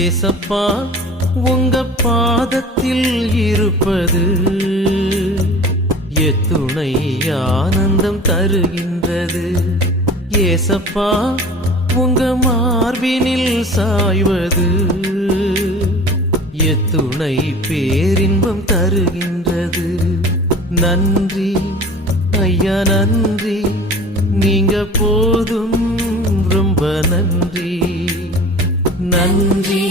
ஏசப்பா உங்க பாதத்தில் இருப்பது எத்துணை ஆனந்தம் தருகின்றது. ஏசப்பா உங்க மார்பினில் சாய்வது எத்துணை பேரின்பம் தருகின்றது. நன்றி ஐயா நன்றி, நீங்க போதும் ரொம்ப நன்றி. நன்றி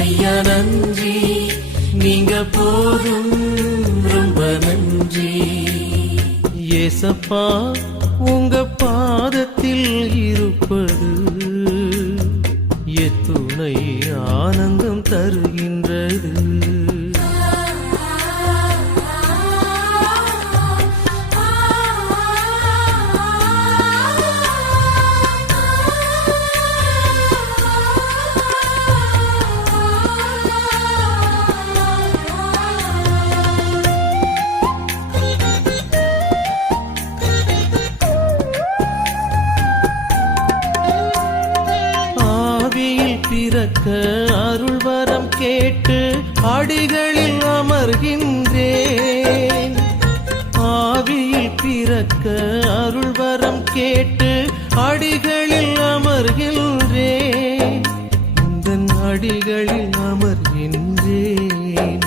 ஐயா நன்றி, நீங்க போதும் ரொம்ப நன்றி. ஏசப்பா உங்க பாதத்தில் இருப்பது எத்துணை ஆனந்தம் தருகின்றது. பிறக்க அருள் வரம் கேட்டு அடிகளில் அமர்கின்றேன். ஆவியில் பிறக்க அருள் வரம் கேட்டு அடிகளில் அமர்கின்றேன். உந்தன் அடிகளில் அமர்கின்றேன்,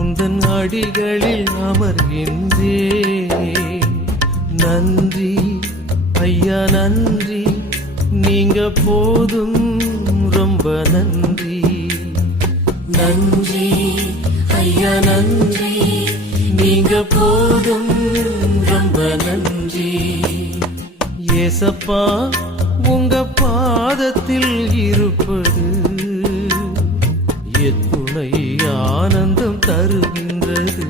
உந்தன் அடிகளில் அமர்கின்றேன். நன்றி ஐயா நன்றி, நீங்க போதும் ரொம்ப நன்றி. நன்றி ஐயா நன்றி, நீங்க போதும் ரொம்ப நன்றி. ஏசப்பா உங்க பாதத்தில் இருப்பது எத்துணை ஆனந்தம் தருகின்றது.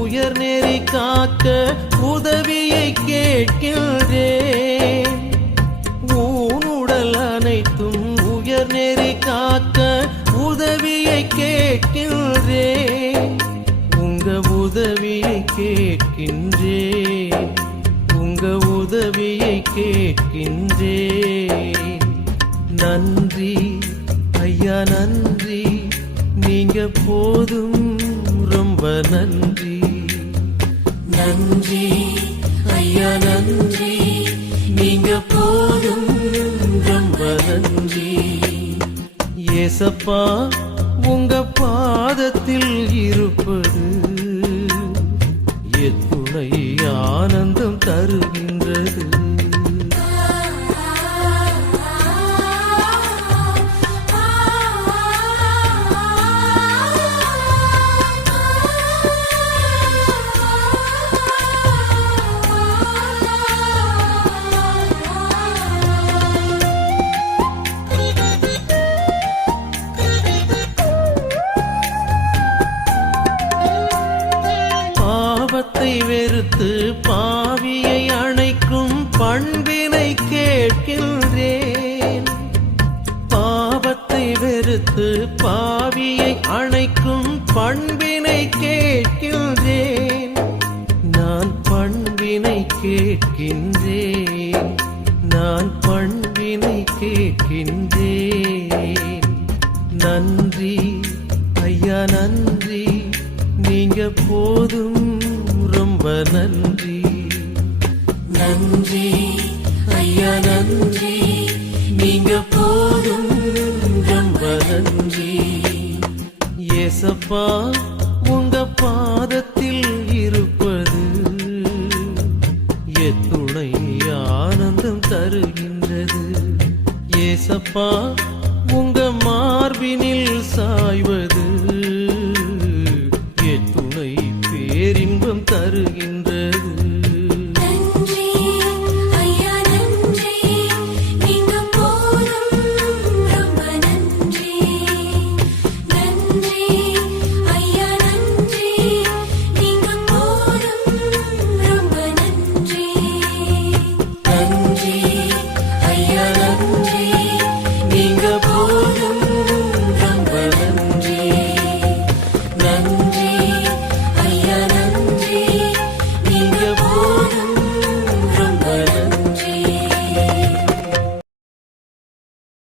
உயர் நெறி காக்க உதவியை கேட்கின்றேன். ஊனுடல் அனைத்தும் உயர் நெறி காக்க உதவியை கேட்கின்றேன். உங்க உதவியை கேட்கின்றேன், உங்க உதவியை கேட்கின்றேன். நன்றி ஐயா நன்றி, நீங்க போதும் ரொம்ப நன்றி. நன்றி ஐயா நன்றி, நீங்க போதும் ரொம்ப நன்றி. ஏசப்பா உங்க பாதத்தில் இருப்பது எத்துணை ஆனந்தம் தருகின்றது. பாவத்தை வெறுத்து பாவியை அணைக்கும் பண்பினை கேட்கின்றேன். பாவத்தை வெறுத்து பாவியை அணைக்கும் பண்பினை கேட்கின்றேன். நான் பண்பினை கேட்கின்றேன், நான் பண்பினை கேட்கின்றேன். நன்றி ஐயா நன்றி, நீங்க போதும் ரொம்ப நன்றி. நன்றி ஐயா நன்றி, நீங்க போதும் ரொம்ப நன்றி. ஏசப்பா உங்க பாதத்தில் இருப்பது எத்துணை ஆனந்தம் தருகின்றது. ஏசப்பா உங்க மார்பினில் சாய்வது எத்துணை பேரின்பம் தருகின்ற